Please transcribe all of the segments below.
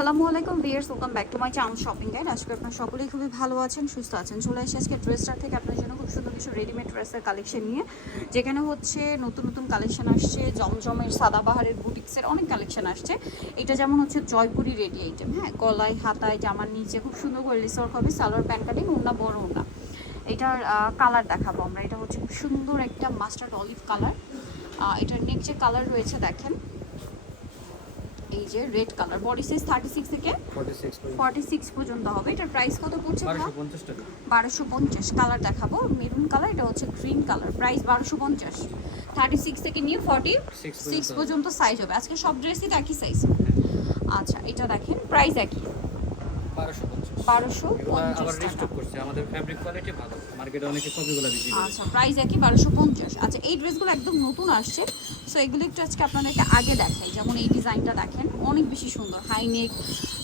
আসসালামু আলাইকুম viewers welcome back to my channel shopping guide. আজকে আপনারা সকলেই খুবই ভালো আছেন, সুস্থ আছেন। চলে এসে আজকে ড্রেসটার থেকে আপনার জন্য খুব সুন্দর কিছু রেডিমেড ড্রেসের কালেকশন নিয়ে, যেখানে হচ্ছে নতুন নতুন কালেকশন আসছে, জমজমের সাদাবাহারের বুটিক্সের অনেক কালেকশন আসছে। এটা যেমন হচ্ছে জয়পুরি রেডি আইটেম হ্যাঁ? গলায়, হাতায়, জামার নিচে খুব সুন্দর করে রিসর্ট হবে, সালোয়ার, প্যান্ট কাটিং ওনা বড় ওনা এটার কালার দেখাবো আমরা। এটা হচ্ছে খুব সুন্দর একটা মাস্টার্ড অলিভ কালার এটার নেক যে কালার রয়েছে, দেখেন। এই যে red colour body size thirty six থেকে 46 ফর্টি সিক্স পর্যন্ত হবে। এটার প্রাইস কত পড়ছে বারোশো পঞ্চাশ টাকা। বারোশো পঞ্চাশ কালার দেখাবো। মেরুন কালার এটা হচ্ছে গ্রিন কালার প্রাইস বারোশো পঞ্চাশ। থার্টি সিক্স থেকে নিয়ে ফর্টি Six সিক্স পর্যন্ত। পর্যন্ত সাইজ হবে। আজকে সব ড্রেসই একই সাইজ আচ্ছা এটা দেখেন প্রাইস একই। বারোশো পঞ্চাশ। বারোশো এগুলো আবার রিস্টক করছে। আমাদের ফ্যাব্রিক কোয়ালিটি ভালো। মার্কেটে অনেকে কপিগুলো বিক্রি করে আচ্ছা প্রাইস একই বারোশো পঞ্চাশ। আচ্ছা এই ড্রেসগুলো একদম নতুন আসছে। সো এগুলো একটু আজকে আপনাদেরকে আগে দেখাই। যেমন এই ডিজাইনটা দেখেন অনেক বেশি সুন্দর। হাই নেক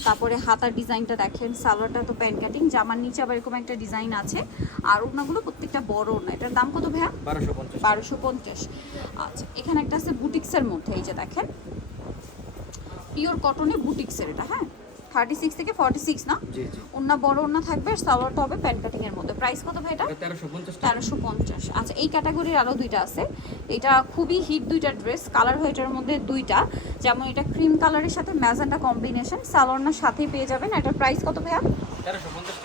তারপরে হাতার ডিজাইনটা দেখেন সালোয়ারটা তো প্যান্ট কাটিং জামার নিচে আবার এরকম একটা ডিজাইন আছে। আর ওনাগুলো প্রত্যেকটা বড় ওনা এটার দাম কত ভাইয়া? বারোশো পঞ্চাশ। আচ্ছা এখানে একটা আছে বুটিক্সের মধ্যে এই যে দেখেন। পিওর কটনে বুটিক্সের এটা হ্যাঁ? থার্টি সিক্স থেকে ফর্টি সিক্স না? জি জি। ওনা বড় ওনা থাকবে সালোয়ারটা হবে প্যান্ট কাটিং এর মধ্যে। প্রাইস কত ভাই এটা? এটা তেরোশো পঞ্চাশ আচ্ছা এই ক্যাটাগরির আরও দুইটা আছে। এটা খুবই হিট দুইটা ড্রেস কালার হয় এটার মধ্যে দুইটা। যেমন এটা ক্রিম কালারের সাথে ম্যাজেন্টা কম্বিনেশন সালোয়ারনার সাথেই পেয়ে যাবেন। এটার প্রাইস কত ভাইয়া?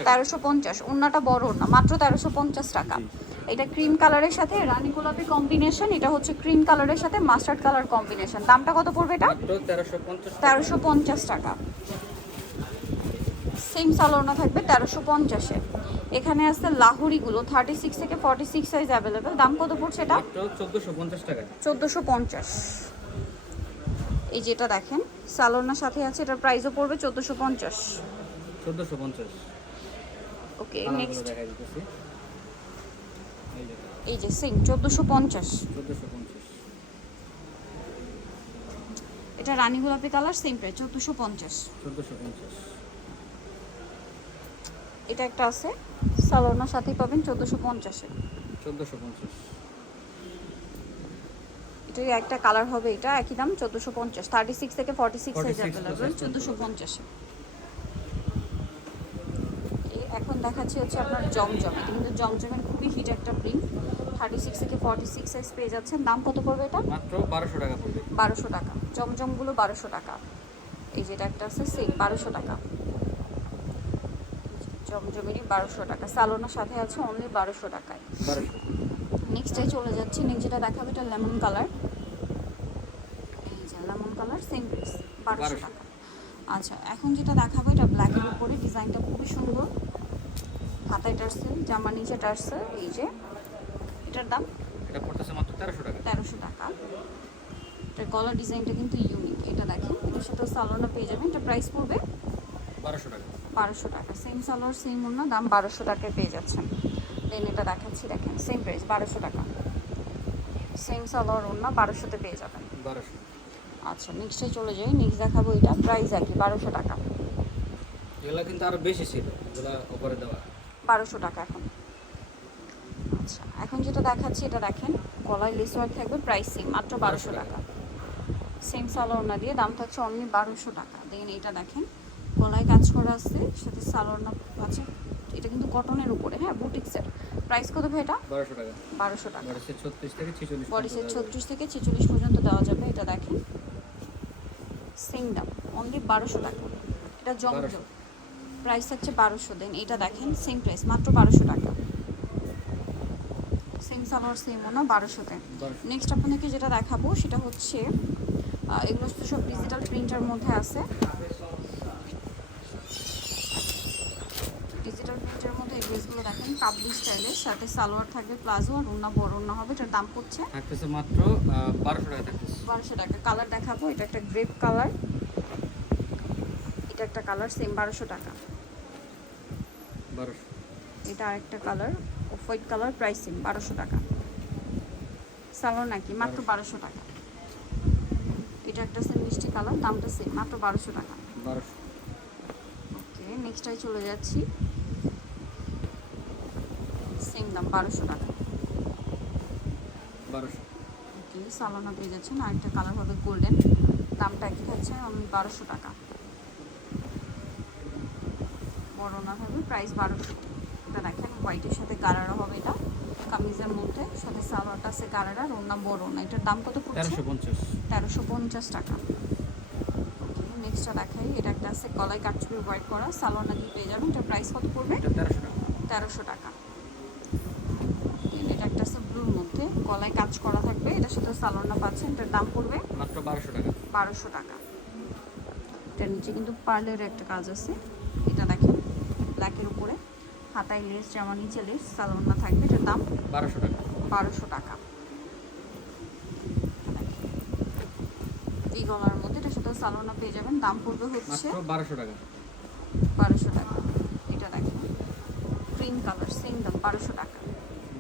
তেরোশো পঞ্চাশ ওনাটা বড় ওনা মাত্র তেরোশো পঞ্চাশ টাকা। এটা ক্রিম কালারের সাথে রানী গোলাপি কম্বিনেশন এটা হচ্ছে ক্রিম কালারের সাথে মাস্টার্ড কালার কম্বিনেশন দামটা কত পড়বে এটা? তেরোশো পঞ্চাশ টাকা। সেম সালোনা থাকবে তেরোশো পঞ্চাশে। এখানে আছে লাহুরিগুলো থার্টি সিক্স থেকে ফর্টি সিক্স সাইজ অ্যাভেলেবেল দাম কত পড়ছে এটা? চোদ্দোশো পঞ্চাশ টাকা। চোদ্দোশো পঞ্চাশ। এই যেটা দেখেন সালোনার সাথে আছে এটার প্রাইসও পড়বে চোদ্দোশো পঞ্চাশ। চোদ্দোশো পঞ্চাশ। ওকে নেক্সট এই যে সেম চোদ্দোশো পঞ্চাশ। এটা রানী গোলাপি কালার সেম প্রাইস চোদ্দোশো পঞ্চাশ। চোদ্দোশো পঞ্চাশ। এটা একটা আছে। সালোনার সাথেই পাবেন চোদ্দোশো পঞ্চাশে। চোদ্দোশো পঞ্চাশ। একটা কালার হবে এটা একই দাম চোদ্দোশো পঞ্চাশ। থার্টি সিক্স থেকে ফর্টি সিক্স সাইজ অ্যাভেলেবেল চোদ্দোশো। পঞ্চাশে। এখন দেখাচ্ছি হচ্ছে আপনার জমজম। এটা কিন্তু জমজমের খুবই হিট একটা প্রিন্ট থার্টি সিক্স থেকে ফর্টি সিক্স সাইজ পেয়ে যাচ্ছেন। দাম কত পড়বে এটা? মাত্র বারোশো টাকা পড়বে। বারোশো টাকা। জমজমগুলো বারোশো টাকা। এই যেটা একটা আছে সেম বারোশো টাকা। জমজমেরই বারোশো টাকা। সালোনার সাথে আছে অনলি বারোশো টাকায়। নেক্সটে চলে যাচ্ছি। নেক্সট যেটা দেখাবে এটা লেমন কালার এই যে লেমন কালার সেম প্রাইস বারোশো টাকা। আচ্ছা এখন যেটা দেখাবো এটা ব্ল্যাকের উপরে। ডিজাইনটা খুবই সুন্দর। হাতায় টার্সেল জামার নিচে টার্সেল এই যে। এটার দাম এটা পড়তেছে মাত্র তেরোশো টাকা। তেরোশো টাকা। এটার গলার ডিজাইনটা কিন্তু ইউনিক এটা দেখেন। এটার সাথে সালোনা পেয়ে যাবেন। এটা প্রাইস পড়বে বারোশো টাকা। বারোশো টাকা। সেম সালোয়ার সেম অন্য দাম বারোশো টাকায় পেয়ে যাচ্ছেন। দেন এটা দেখাচ্ছি দেখেন সেম প্রাইস বারোশো টাকা। সেম সালোয়ার অন্য বারোশোতে পেয়ে যাবেন। বারোশো। আচ্ছা নেক্সটে চলে যাই নেক্সট দেখাবো এটা প্রাইস একই বারোশো টাকা। এগুলো কিন্তু আরও বেশি ছিল এগুলা ওপরে দেওয়া। বারোশো টাকা এখন। আচ্ছা এখন যেটা দেখাচ্ছি এটা দেখেন গলায় লেস ওয়ার্ক থাকবে প্রাইস সেম মাত্র বারোশো 1200 টাকা। সেম সালোয়ারনা দিয়ে দাম থাকছে অনলি বারোশো টাকা। দেখেন এটা দেখেন গলায় কাজ করা আছে সাথে সালোয়ারনা আছে এটা কিন্তু কটনের উপরে হ্যাঁ বুটিক্সের প্রাইস কত ভাই এটা? বারোশো টাকা। বারোশো টাকা। ছত্রিশ থেকে ছেচল্লিশ বডিসের ছত্রিশ থেকে ছেচল্লিশ পর্যন্ত দেওয়া যাবে এটা দেখেন। সেম দাম অনলি বারোশো টাকা। এটা 1200 প্রাইস হচ্ছে বারোশো দেন এটা দেখেন সেম প্রাইস মাত্র বারোশো টাকা। সেম সালোয়ার সেম না বারোশোতে বারোশো। নেক্সট আপনাদেরকে যেটা দেখাবো সেটা হচ্ছে এগুলো তো সব ডিজিটাল প্রিন্টার মধ্যে আছে ডিজিটাল প্রিন্টের মধ্যে এই ড্রেসগুলো দেখেন কাবলি স্টাইলের সাথে সালোয়ার থাকবে প্লাজো আর ওনা বড় ওনা হবে এটার দাম পড়ছে থাকতেছে মাত্র বারোশো টাকা বারোশো টাকা। কালার দেখাবো এটা একটা গ্রেপ কালার এটা একটা কালার সেম বারোশো টাকা। বারোশো। এটা আরেকটা colour off white colour pricing বারোশো টাকা। সালোয়ার নাকি মাত্র বারোশো। টাকা। এটা একটা সেম মিষ্টি কালার দামটা সেম মাত্র বারোশো টাকা। বারোশো। ওকে নেক্সটটাই চলে যাচ্ছি। সেম দাম বারোশো টাকা। বারোশো। ওকে সালোনা পেয়ে যাচ্ছেন। আরেকটা কালার হবে গোল্ডেন। দামটা একই থাকছে আমি বারোশো টাকা। বড় না থাকবে প্রাইস বারোশো। এটা দেখেন হোয়াইটের সাথে গারারা হবে এটা। কামিজের মধ্যে সাথে সালোয়ারটা আছে গারারা ওড়না বড় না। এটার দাম কত তেরোশো পঞ্চাশ। তেরোশো পঞ্চাশ টাকা। নেক্সটটা দেখাই। এটা একটা আছে গলায় কাটছবি ওয়াইট করা। সালোয়ারটা দিয়ে পেয়ে যাবেন এটার প্রাইস কত পড়বে? তেরোশো টাকা। তেরোশো টাকা Then এটা একটা আছে মধ্যে গলায় কাজ করা থাকবে। এটার সাথে সালোয়ারটা পাচ্ছেন এটার দাম পড়বে মাত্র বারোশো টাকা। বারোশো টাকা। এটার নিচে কিন্তু পার্লের একটা কাজ আছে। এটা দেখেন ব্ল্যাকের উপরে। হাতায় লেস জামা নিচে লেস সালোয়ারটা থাকবে। এটার দাম বারোশো টাকা। বারোশো টাকা। এই গলার মধ্যে এটার সাথে সালোনা পেয়ে যাবেন। দাম পড়বে হচ্ছে মাত্র বারোশো টাকা। বারোশো টাকা। এটা দেখেন ক্রিম কালার সেম দাম বারোশো টাকা।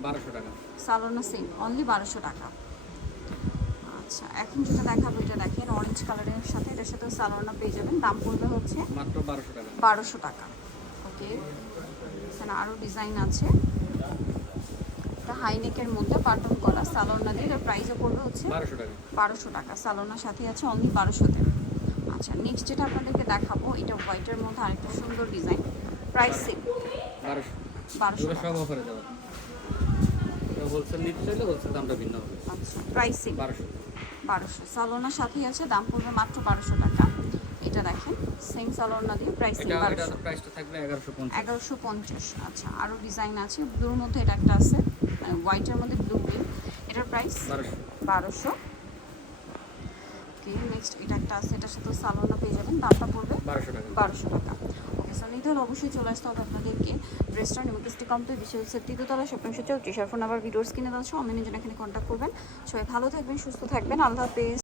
বারোশো টাকা। সালোনা সেম অনলি বারোশো টাকা। আচ্ছা এখন যেটা দেখাবো এটা দেখেন অরেঞ্জ কালারের সাথে এটার সাথে সালোনা পেয়ে যাবেন। দাম পড়বে হচ্ছে মাত্র বারোশো টাকা। বারোশো টাকা। ওকে এখানে আরও ডিজাইন আছে। এটা হাইনেকের মধ্যে বাটন করা সালোনা দিয়ে এটার প্রাইসও পড়বে হচ্ছে বারোশো টাকা। বারোশো টাকা। সালোনার সাথে আছে অনলি বারোশোতে। আচ্ছা নেক্সট যেটা আপনাদেরকে দেখাবো এটা হোয়াইটের মধ্যে আরেকটা সুন্দর ডিজাইন প্রাইস সেম বারোশো। বারোশো সব অফারে দেওয়া এটা হোলসেল নিতে চাইলে হোলসেল দামটা ভিন্ন হবে। আচ্ছা প্রাইস বারোশো। বারোশো। সালোনার সাথেই আছে দাম পড়বে মাত্র বারোশো টাকা। এটা দেখেন সেম সালোনা দিয়ে প্রাইস প্রাইসটা থাকবে এগারোশো পঞ্চাশ। এগারোশো পঞ্চাশ আচ্ছা। আরও ডিজাইন আছে ব্লুর মধ্যে এটা একটা আছে মানে হোয়াইটের মধ্যে ব্লু গ্রিন এটার প্রাইস বারোশো। বারোশো। ওকে নেক্সট এটা একটা আছে এটার সাথে সালোনা পেয়ে যাবেন দামটা পড়বে বারোশো টাকা। বারোশো টাকা। সো নিতে অবশ্যই চলে আসতে হবে আপনাদেরকে। রেস্টুরেন্ট নিমিটিস্টি কমতে বিশেষ তৃতীয়তলা শপিং সূচক টি শার্ট ফোন আবার ভিডিওস কিনে দেওয়া অনলাইনের জন্য এখানে কন্ট্যাক্ট করবেন। সবাই ভালো থাকবেন, সুস্থ থাকবেন। আল্লাহ হাফেজ।